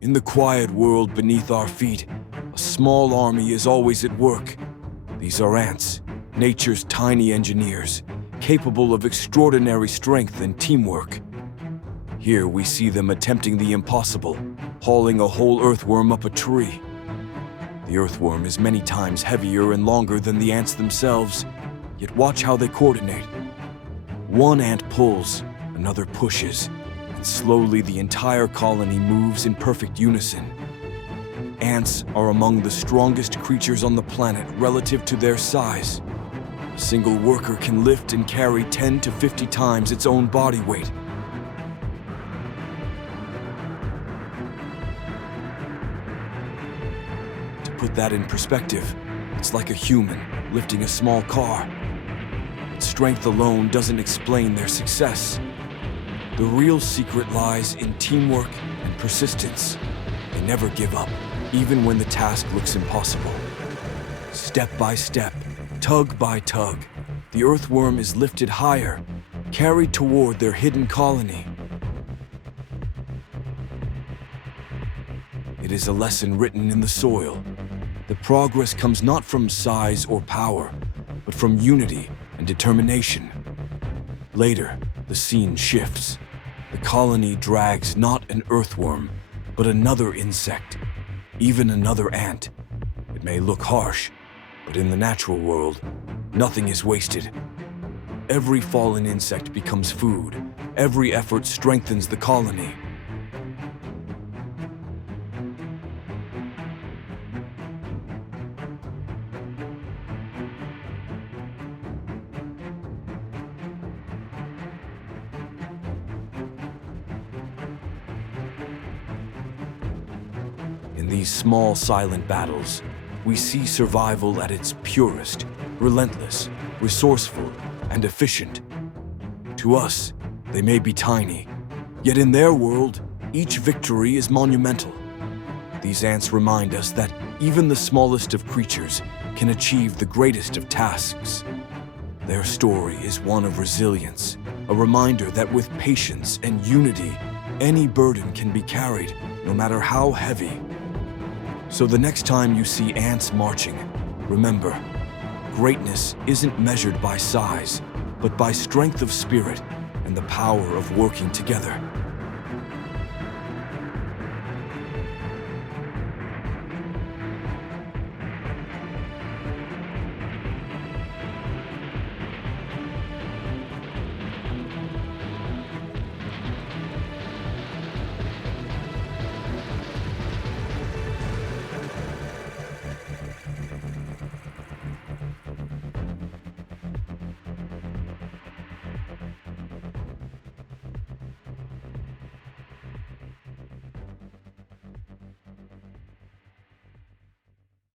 In the quiet world beneath our feet, a small army is always at work. These are ants, nature's tiny engineers, capable of extraordinary strength and teamwork. Here we see them attempting the impossible, hauling a whole earthworm up a tree. The earthworm is many times heavier and longer than the ants themselves, yet watch how they coordinate. One ant pulls, another pushes, and slowly the entire colony moves in perfect unison. Ants are among the strongest creatures on the planet relative to their size. A single worker can lift and carry 10 to 50 times its own body weight. To put that in perspective, it's like a human lifting a small car. Strength alone doesn't explain their success. The real secret lies in teamwork and persistence. They never give up, even when the task looks impossible. Step by step, tug by tug, the earthworm is lifted higher, carried toward their hidden colony. It is a lesson written in the soil. The progress comes not from size or power, but from unity and determination. Later, the scene shifts. The colony drags not an earthworm, but another insect, even another ant. It may look harsh, but in the natural world, nothing is wasted. Every fallen insect becomes food. Every effort strengthens the colony. In these small, silent battles, we see survival at its purest, relentless, resourceful, and efficient. To us, they may be tiny, yet in their world, each victory is monumental. These ants remind us that even the smallest of creatures can achieve the greatest of tasks. Their story is one of resilience, a reminder that with patience and unity, any burden can be carried, no matter how heavy. So the next time you see ants marching, remember, greatness isn't measured by size, but by strength of spirit and the power of working together.